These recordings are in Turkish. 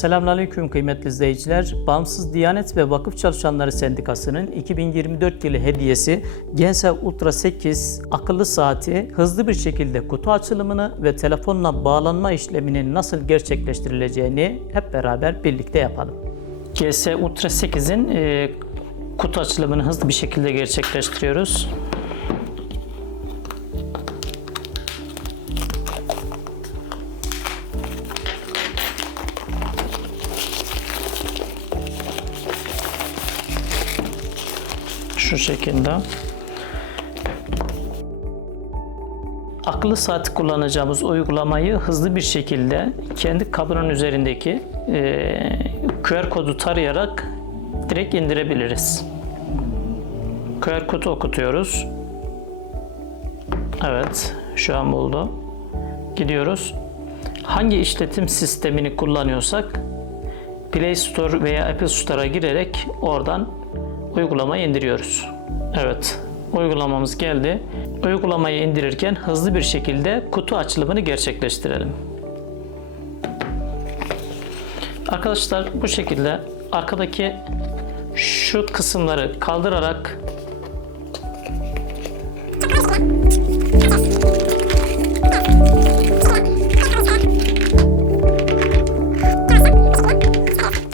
Selamünaleyküm kıymetli izleyiciler. Bağımsız Diyanet ve Vakıf Çalışanları Sendikası'nın 2024 yılı hediyesi Gensel Ultra 8 akıllı saati hızlı bir şekilde kutu açılımını ve telefonla bağlanma işleminin nasıl gerçekleştirileceğini hep beraber birlikte yapalım. GS Ultra 8'in e, kutu açılımını hızlı bir şekilde gerçekleştiriyoruz. Şu şekilde. Akıllı saati kullanacağımız uygulamayı hızlı bir şekilde kendi kabının üzerindeki eee, QR kodu tarayarak direkt indirebiliriz. QR kodu okutuyoruz. Evet, şu an buldu. Gidiyoruz. Hangi işletim sistemini kullanıyorsak Play Store veya Apple Store'a girerek oradan uygulamayı indiriyoruz. Evet, uygulamamız geldi. Uygulamayı indirirken hızlı bir şekilde kutu açılımını gerçekleştirelim. Arkadaşlar bu şekilde arkadaki şu kısımları kaldırarak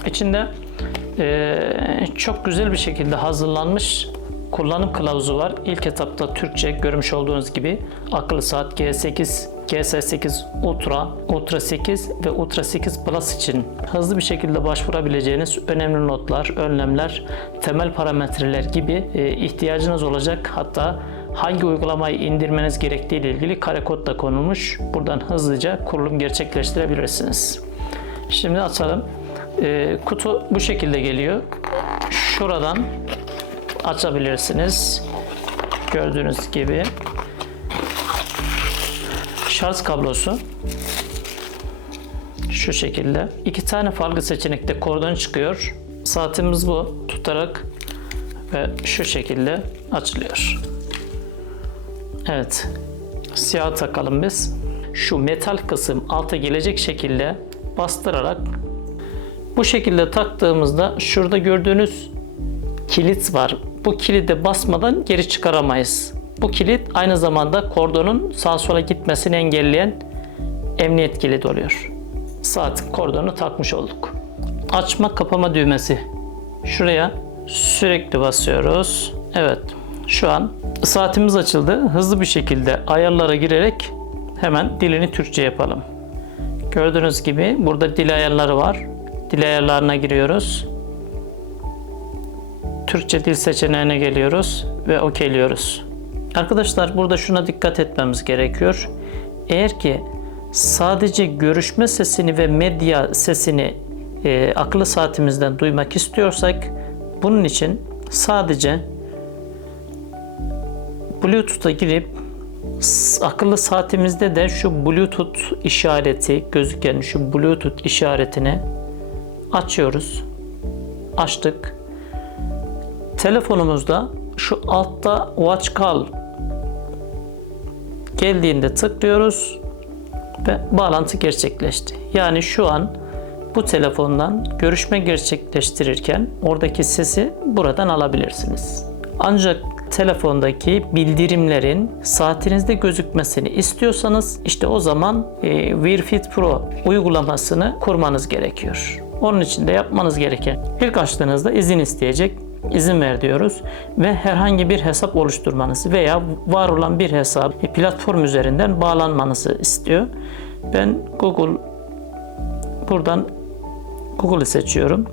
içinde çok güzel bir şekilde hazırlanmış kullanım kılavuzu var. İlk etapta Türkçe görmüş olduğunuz gibi akıllı saat G8, GS8 Ultra, Ultra 8 ve Ultra 8 Plus için hızlı bir şekilde başvurabileceğiniz önemli notlar, önlemler, temel parametreler gibi e, ihtiyacınız olacak. Hatta hangi uygulamayı indirmeniz gerektiği ile ilgili kare kod da konulmuş. Buradan hızlıca kurulum gerçekleştirebilirsiniz. Şimdi açalım. E, kutu bu şekilde geliyor. Şuradan açabilirsiniz. Gördüğünüz gibi şarj kablosu şu şekilde. iki tane farklı seçenekte kordon çıkıyor. Saatimiz bu. Tutarak ve şu şekilde açılıyor. Evet. Siyah takalım biz. Şu metal kısım alta gelecek şekilde bastırarak bu şekilde taktığımızda şurada gördüğünüz kilit var. Bu kilide basmadan geri çıkaramayız. Bu kilit aynı zamanda kordonun sağa sola gitmesini engelleyen emniyet kilidi oluyor. Saat kordonu takmış olduk. Açma kapama düğmesi. Şuraya sürekli basıyoruz. Evet. Şu an saatimiz açıldı. Hızlı bir şekilde ayarlara girerek hemen dilini Türkçe yapalım. Gördüğünüz gibi burada dil ayarları var. Dil ayarlarına giriyoruz. Türkçe dil seçeneğine geliyoruz ve okeyliyoruz. Arkadaşlar burada şuna dikkat etmemiz gerekiyor. Eğer ki sadece görüşme sesini ve medya sesini e, akıllı saatimizden duymak istiyorsak bunun için sadece Bluetooth'a girip akıllı saatimizde de şu Bluetooth işareti gözüken şu Bluetooth işaretini açıyoruz. Açtık telefonumuzda şu altta watch call geldiğinde tıklıyoruz ve bağlantı gerçekleşti. Yani şu an bu telefondan görüşme gerçekleştirirken oradaki sesi buradan alabilirsiniz. Ancak telefondaki bildirimlerin saatinizde gözükmesini istiyorsanız işte o zaman e, Wear Fit Pro uygulamasını kurmanız gerekiyor. Onun için de yapmanız gereken ilk açtığınızda izin isteyecek izin ver diyoruz ve herhangi bir hesap oluşturmanızı veya var olan bir hesap platform üzerinden bağlanmanızı istiyor. Ben Google buradan Google'ı seçiyorum.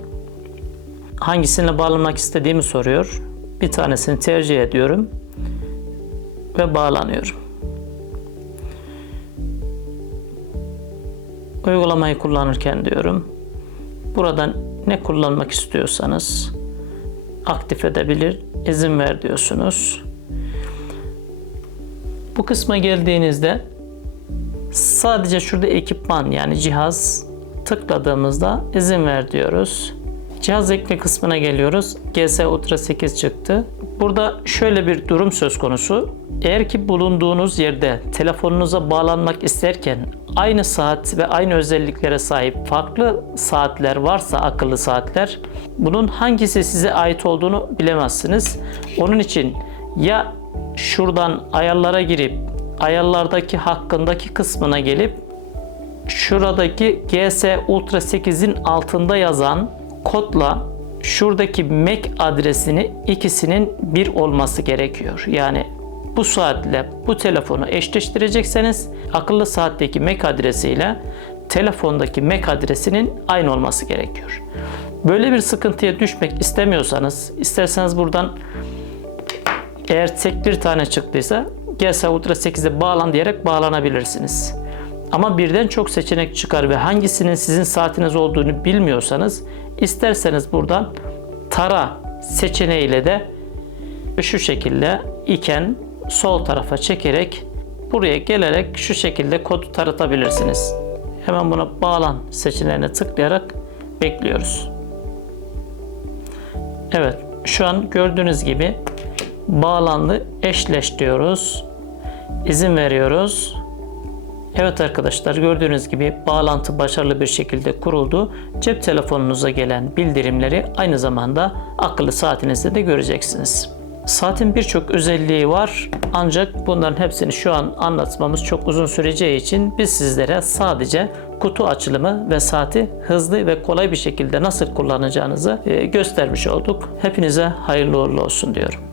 Hangisine bağlanmak istediğimi soruyor. Bir tanesini tercih ediyorum ve bağlanıyorum. Uygulamayı kullanırken diyorum. Buradan ne kullanmak istiyorsanız aktif edebilir, izin ver diyorsunuz. Bu kısma geldiğinizde sadece şurada ekipman yani cihaz tıkladığımızda izin ver diyoruz. Cihaz ekle kısmına geliyoruz. GS Ultra 8 çıktı. Burada şöyle bir durum söz konusu. Eğer ki bulunduğunuz yerde telefonunuza bağlanmak isterken aynı saat ve aynı özelliklere sahip farklı saatler varsa akıllı saatler bunun hangisi size ait olduğunu bilemezsiniz. Onun için ya şuradan ayarlara girip ayarlardaki hakkındaki kısmına gelip şuradaki GS Ultra 8'in altında yazan kodla şuradaki MAC adresini ikisinin bir olması gerekiyor. Yani bu saatle bu telefonu eşleştirecekseniz akıllı saatteki MAC adresiyle telefondaki MAC adresinin aynı olması gerekiyor. Böyle bir sıkıntıya düşmek istemiyorsanız isterseniz buradan eğer tek bir tane çıktıysa GS Ultra 8'e bağlan diyerek bağlanabilirsiniz. Ama birden çok seçenek çıkar ve hangisinin sizin saatiniz olduğunu bilmiyorsanız isterseniz buradan tara seçeneğiyle de şu şekilde iken sol tarafa çekerek buraya gelerek şu şekilde kodu taratabilirsiniz. Hemen buna bağlan seçeneğine tıklayarak bekliyoruz. Evet, şu an gördüğünüz gibi bağlandı, eşleş diyoruz. İzin veriyoruz. Evet arkadaşlar gördüğünüz gibi bağlantı başarılı bir şekilde kuruldu. Cep telefonunuza gelen bildirimleri aynı zamanda akıllı saatinizde de göreceksiniz. Saatin birçok özelliği var ancak bunların hepsini şu an anlatmamız çok uzun süreceği için biz sizlere sadece kutu açılımı ve saati hızlı ve kolay bir şekilde nasıl kullanacağınızı e, göstermiş olduk. Hepinize hayırlı uğurlu olsun diyorum.